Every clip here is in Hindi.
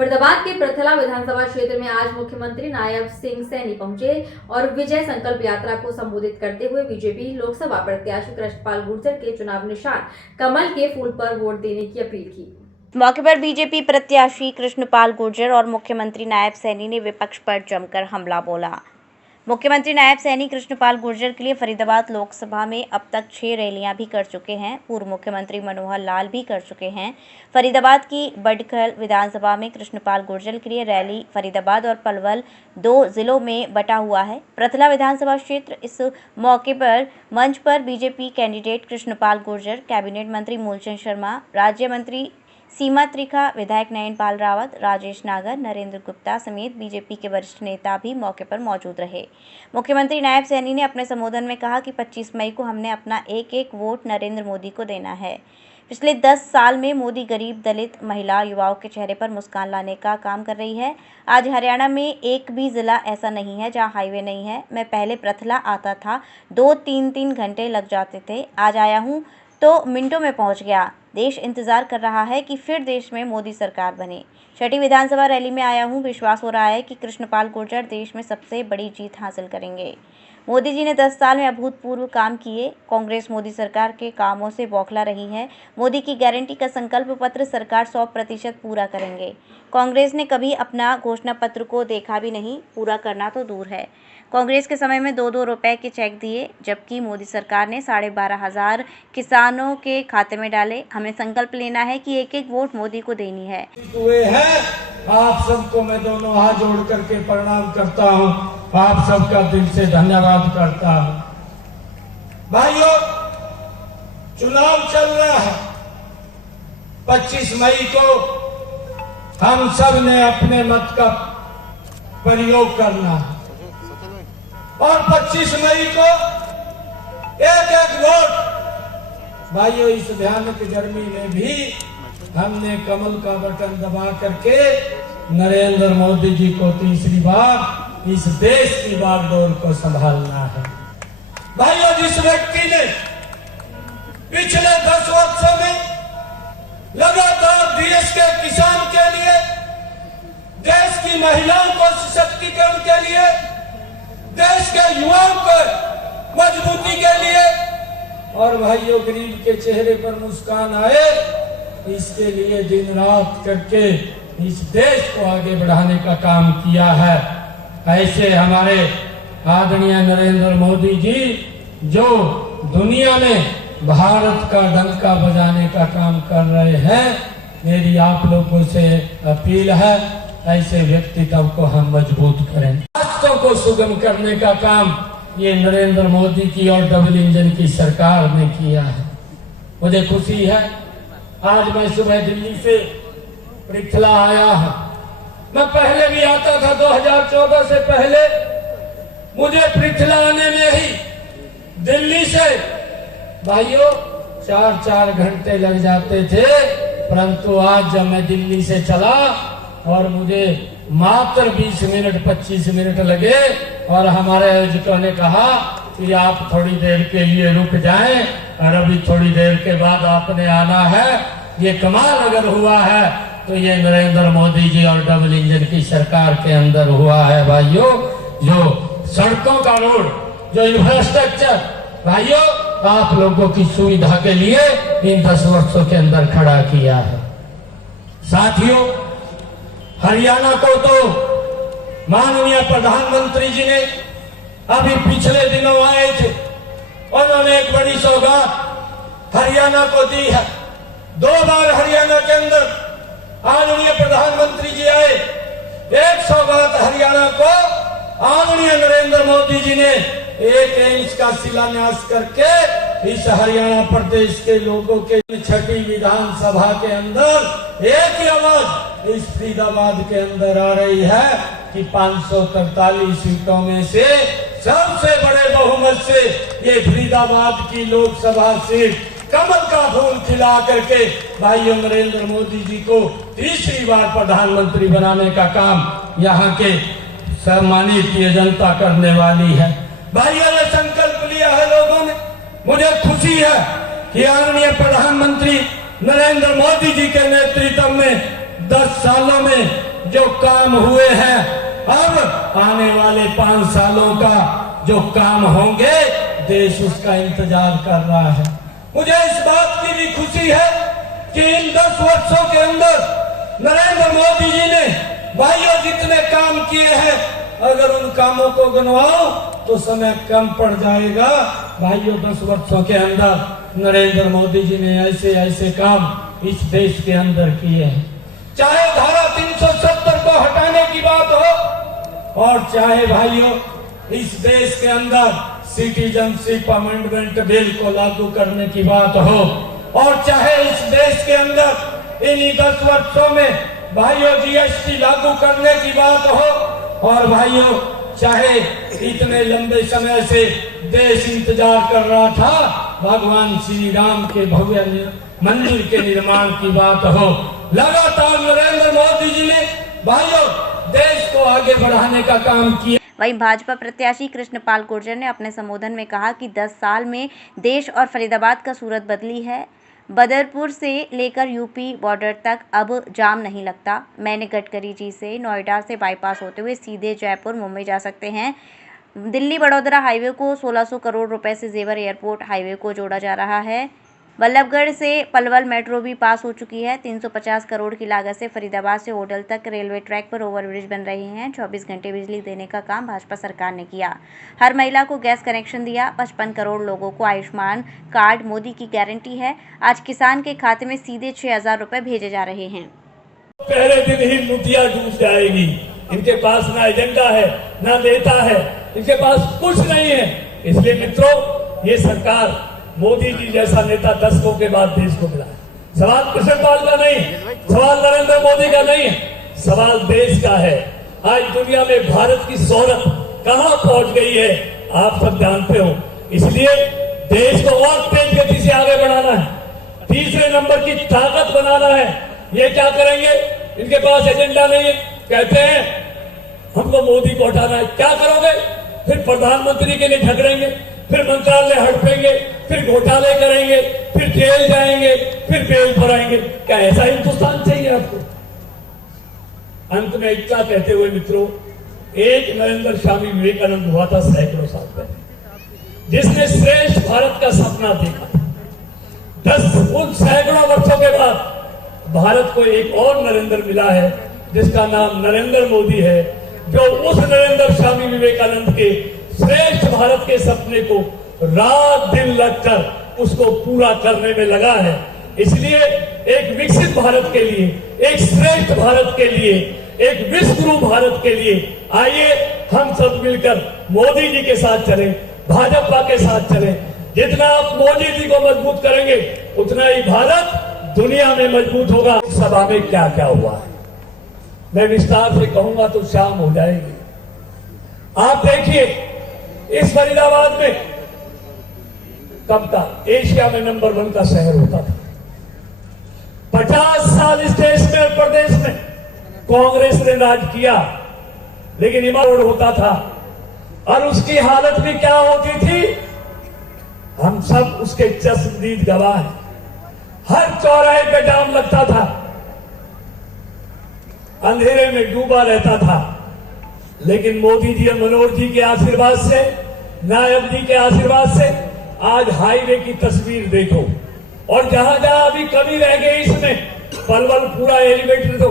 फरीदाबाद के प्रथला विधानसभा क्षेत्र में आज मुख्यमंत्री नायब सिंह सैनी पहुंचे और विजय संकल्प यात्रा को संबोधित करते हुए बीजेपी लोकसभा प्रत्याशी कृष्णपाल गुर्जर के चुनाव निशान कमल के फूल पर वोट देने की अपील की। मौके पर बीजेपी प्रत्याशी कृष्णपाल गुर्जर और मुख्यमंत्री नायब सैनी ने विपक्ष पर जमकर हमला बोला। मुख्यमंत्री नायब सैनी कृष्णपाल गुर्जर के लिए फरीदाबाद लोकसभा में अब तक 6 रैलियां भी कर चुके हैं। पूर्व मुख्यमंत्री मनोहर लाल भी कर चुके हैं। फरीदाबाद की बडखल विधानसभा में कृष्णपाल गुर्जर के लिए रैली फरीदाबाद और पलवल 2 जिलों में बटा हुआ है। प्रथला विधानसभा क्षेत्र इस मौके पर मंच पर BJP candidate Krishnapal Gurjar, cabinet मंत्री मूलचंद शर्मा, राज्य मंत्री सीमा त्रिखा, विधायक नयन पाल रावत, राजेश नागर, नरेंद्र गुप्ता समेत बीजेपी के वरिष्ठ नेता भी मौके पर मौजूद रहे। मुख्यमंत्री नायब सैनी ने अपने संबोधन में कहा कि 25 मई को हमने अपना एक वोट नरेंद्र मोदी को देना है। पिछले 10 साल में मोदी गरीब, दलित, महिला, युवाओं के चेहरे पर मुस्कान लाने का काम कर रही है। आज हरियाणा में एक भी जिला ऐसा नहीं है जहां हाईवे नहीं है। मैं पहले प्रथला आता था, 2-3 घंटे लग जाते थे। आज आया हूं तो मिनटों में पहुंच गया। देश इंतजार कर रहा है कि फिर देश में मोदी सरकार बने। 6ठी विधानसभा रैली में आया हूं। विश्वास हो रहा है कि कृष्णपाल गुर्जर देश में सबसे बड़ी जीत हासिल करेंगे। मोदी जी ने 10 साल में अभूतपूर्व काम किए। कांग्रेस मोदी सरकार के कामों से बौखला रही है। मोदी की गारंटी का संकल्प पत्र सरकार 100% पूरा करेंगे। कांग्रेस ने कभी अपना घोषणा पत्र को देखा भी नहीं, पूरा करना तो दूर है। कांग्रेस के समय में 2-2 रुपए के चेक दिए, जबकि मोदी सरकार ने 12,500 किसानों के खाते में डाले। हमें संकल्प लेना है कि एक वोट मोदी को देनी है। हुए हैं, आप सबको मैं दोनों हाथ जोड़ करके प्रणाम करता हूं। आप सबका दिल से धन्यवाद करता हूं। भाइयों, चुनाव चल रहा है। 25 मई को हम सब ने अपने मत का प्रयोग करना है और 25 मई को एक वोट। भाइयों, इस भयानक गर्मी में भी हमने कमल का बटन दबा करके नरेंद्र मोदी जी को तीसरी बार इस देश की बागडोर को संभालना है। भाइयों, जिस व्यक्ति ने पिछले 10 वर्षों में लगातार देश के किसान के लिए, देश की महिलाओं को सशक्तिकरण के लिए, देश के युवाओं को मजबूती के लिए और भाइयों गरीब के चेहरे पर मुस्कान आए, इसके लिए दिन रात करके इस देश को आगे बढ़ाने का काम किया है। ऐसे हमारे आदरणीय नरेंद्र मोदी जी जो दुनिया में भारत का डंका बजाने का काम कर रहे हैं, मेरी आप लोगों से अपील है, ऐसे व्यक्तित्व को हम मजबूत करें। रास्तों को सुगम करने का काम ये नरेंद्र मोदी की और डबल इंजन की सरकार ने किया है। मुझे खुशी है, आज मैं सुबह दिल्ली से पृथला आया हूं। मैं पहले भी आता था, 2014 से पहले मुझे पृथला आने में ही दिल्ली से भाइयों 4-4 घंटे लग जाते थे, परंतु आज जब मैं दिल्ली से चला और मुझे मात्र 20 मिनट 25 मिनट लगे और हमारे आयोजकों ने कहा कि आप थोड़ी देर के लिए रुक जाएं और अभी थोड़ी देर के बाद आपने आना है। ये कमाल अगर हुआ है तो ये नरेंद्र मोदी जी और डबल इंजन की सरकार के अंदर हुआ है। भाइयों, जो सड़कों का रोड, जो इंफ्रास्ट्रक्चर भाइयों आप लोगों की सुविधा के लिए इन 10 वर्षों के अंदर खड़ा किया है। साथियों, हरियाणा को तो माननीय प्रधानमंत्री जी ने अभी पिछले दिनों आए थे, उन्होंने एक बड़ी सौगात हरियाणा को दी है। 2 बार हरियाणा के अंदर आदरणीय प्रधानमंत्री जी आए। एक सौगात हरियाणा को आदरणीय नरेंद्र मोदी जी ने 1 इंच का शिलान्यास करके इस हरियाणा प्रदेश के लोगों के 6ठी विधानसभा के अंदर एक ही आवाज इस फरीदाबाद के अंदर आ रही है कि 543 सीटों में से सबसे बड़े बहुमत से ये फरीदाबाद की लोकसभा सीट कमल का फूल खिला करके भाइयों नरेंद्र मोदी जी को तीसरी बार प्रधानमंत्री बनाने का काम यहाँ के सम्मानित जनता करने वाली है। भाइयों ने संकल्प लिया है लोगों ने। मुझे खुशी है कि आदरणीय प्रधानमंत्री नरेंद्र मोदी जी के नेतृत्व में 10 सालों में जो काम हुए हैं, अब आने वाले 5 सालों का जो काम होंगे, देश उसका इंतजार कर रहा है। मुझे इस बात की भी खुशी है कि इन 10 वर्षों के अंदर नरेंद्र मोदी जी ने भाइयों जितने काम किए हैं, अगर उन कामों को गिनवाओ तो समय कम पड़ जाएगा। भाइयों 10 वर्षों के अंदर नरेंद्र मोदी जी ने ऐसे ऐसे काम इस देश के अंदर किए हैं। चाहे धारा 370 को हटाने की बात हो, और चाहे भाइयों इस देश के अंदर सिटीजनशिप अमेंडमेंट बिल को लागू करने की बात हो, और चाहे इस देश के अंदर इन्हीं 10 वर्षों में भाइयों जीएसटी लागू करने की बात हो, और भाइयों चाहे इतने लंबे समय से देश इंतजार कर रहा था भगवान श्री राम के भव्य मंदिर के निर्माण की बात हो, लगातार नरेंद्र मोदी जी ने भाइयों देश को आगे बढ़ाने का काम किया। वहीं भाजपा प्रत्याशी कृष्णपाल गुर्जर ने अपने संबोधन में कहा कि 10 साल में देश और फरीदाबाद का सूरत बदली है। बदरपुर से लेकर यूपी बॉर्डर तक अब जाम नहीं लगता। मैंने गडकरी जी से नोएडा से बाईपास होते हुए सीधे जयपुर मुंबई जा सकते हैं। दिल्ली बड़ौदा हाईवे को 1600 करोड़ रुपए से जेवर एयरपोर्ट हाईवे को जोड़ा जा रहा है। बल्लभगढ़ से पलवल मेट्रो भी पास हो चुकी है। 350 करोड़ की लागत से फरीदाबाद से होडल तक रेलवे ट्रैक पर ओवरब्रिज बन रहे हैं। 24 घंटे बिजली देने का काम भाजपा सरकार ने किया। हर महिला को गैस कनेक्शन दिया। 55 करोड़ लोगों को आयुष्मान कार्ड मोदी की गारंटी है। आज किसान के खाते में सीधे 6000 रुपए भेजे जा रहे हैं। पहले दिन ही लुटिया डूब जाएगी। इनके पास ना एजेंडा है, ना नेता है, इनके पास कुछ नहीं है। इसलिए मित्रों, ये सरकार मोदी जी जैसा नेता दशकों के बाद देश को मिला है। सवाल कृष्णपाल का नहीं, सवाल नरेंद्र मोदी का नहीं है, सवाल देश का है। आज दुनिया में भारत की शोहरत कहां पहुंच गई है आप सब जानते हो। इसलिए देश को और तेज गति से आगे बढ़ाना है, तीसरे नंबर की ताकत बनाना है। ये क्या करेंगे? इनके पास एजेंडा नहीं है, कहते हैं हमको मोदी को हटाना है। क्या करोगे? फिर प्रधानमंत्री के लिए झगड़ेंगे, फिर मंत्रालय हड़पेंगे, फिर घोटाले करेंगे, फिर जेल जाएंगे, फिर बेल पर आएंगे। क्या ऐसा हिंदुस्तान चाहिए आपको? अंत में इतना कहते हुए मित्रों, एक नरेंद्र स्वामी विवेकानंद हुआ था सैकड़ों साल पहले, जिसने श्रेष्ठ भारत का सपना देखा। 10 उन सैकड़ों वर्षों के बाद भारत को एक और नरेंद्र मिला है, जिसका नाम नरेंद्र मोदी है, जो उस नरेंद्र स्वामी विवेकानंद के श्रेष्ठ भारत के सपने को रात दिन लगकर उसको पूरा करने में लगा है। इसलिए एक विकसित भारत के लिए, एक श्रेष्ठ भारत के लिए, एक विश्वगुरु भारत के लिए आइए हम सब मिलकर मोदी जी के साथ चलें, भाजपा के साथ चलें। जितना आप मोदी जी को मजबूत करेंगे, उतना ही भारत दुनिया में मजबूत होगा। सभा में क्या क्या हुआ है मैं विस्तार से कहूंगा तो शाम हो जाएगी। आप देखिए, इस फरीदाबाद में कब का एशिया में नंबर 1 का शहर होता था। 50 साल इस देश में और प्रदेश में कांग्रेस ने राज किया, लेकिन इमारत होता था, और उसकी हालत भी क्या होती थी हम सब उसके चश्मदीद गवाह हैं। हर चौराहे पे जाम लगता था, अंधेरे में डूबा रहता था। लेकिन मोदी जी और मनोहर जी के आशीर्वाद से, नायब जी के आशीर्वाद से आज हाईवे की तस्वीर देखो, और जहां जहां अभी कमी रह गई इसमें पलवल पूरा एलिवेटेड दो।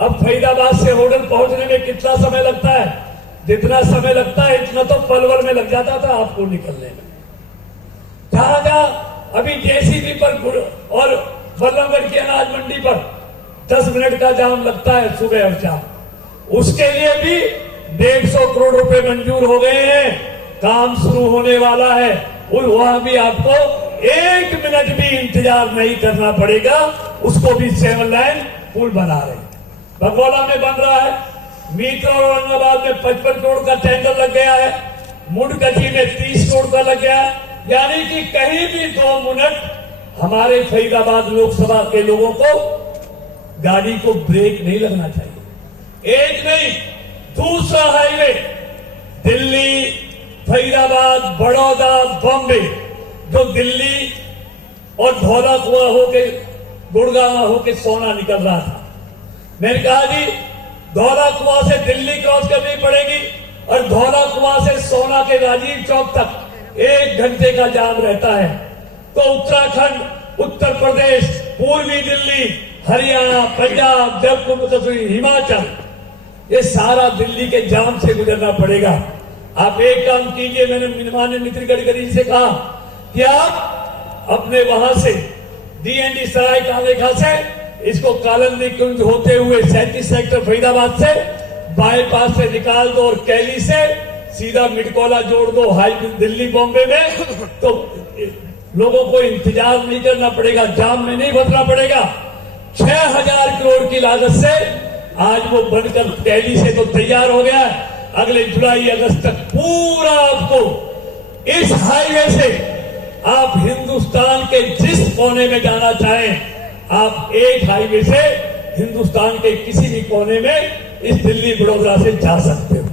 अब फरीदाबाद से होडल पहुंचने में कितना समय लगता है? जितना समय लगता है इतना तो पलवल में लग जाता था आपको निकलने में। जहां जहां अभी जेसीबी पर और बल्लभगढ़ की अनाज मंडी पर 10 मिनट का जाम लगता है सुबह और शाम, उसके लिए भी 150 करोड़ रुपए मंजूर हो गए हैं। काम शुरू होने वाला है, वहां भी आपको 1 मिनट भी इंतजार नहीं करना पड़ेगा। उसको भी 7 लाइन पुल बना रहे हैं। बगोला में बन रहा है, मीटर और औरंगाबाद में 55 करोड़ का टेंडर लग गया है, मुंडकची में 30 करोड़ का लग गया है। यानी कि कहीं भी 2 मिनट हमारे फरीदाबाद लोकसभा के लोगों को गाड़ी को ब्रेक नहीं लगना चाहिए। एक नहीं, दूसरा हाईवे दिल्ली, फरीदाबाद, बड़ौदा, बॉम्बे, जो दिल्ली और धौला कुआं होके गुड़गांव होके सोना निकल रहा था। मैंने कहा जी धौला कुआं से दिल्ली क्रॉस करनी पड़ेगी और धौला कुआं से सोना के राजीव चौक तक 1 घंटे का जाम रहता है। तो उत्तराखंड, उत्तर प्रदेश, पूर्वी दिल्ली, हरियाणा, पंजाब, जम्मू कश्मीर, हिमाचल, ये सारा दिल्ली के जाम से गुजरना पड़ेगा। आप एक काम कीजिए, मैंने माननीय नितिन गडकरी से कहा कि आप अपने वहां से DND सराय कालेखा से इसको कालंदी कुंज होते हुए 37 सेक्टर फरीदाबाद से बाईपास से निकाल दो और कैली से सीधा मिडकोला जोड़ दो हाईवे दिल्ली बॉम्बे में, तो लोगों को इंतजार नहीं करना पड़ेगा, जाम में नहीं फंसना पड़ेगा। 6000 करोड़ की लागत से आज वो बनकर कैली से तो तैयार हो गया है। अगले जुलाई अगस्त तक पूरा आपको इस हाईवे से आप हिंदुस्तान के जिस कोने में जाना चाहें, आप एक हाईवे से हिंदुस्तान के किसी भी कोने में इस दिल्ली बड़ौदा से जा सकते हो।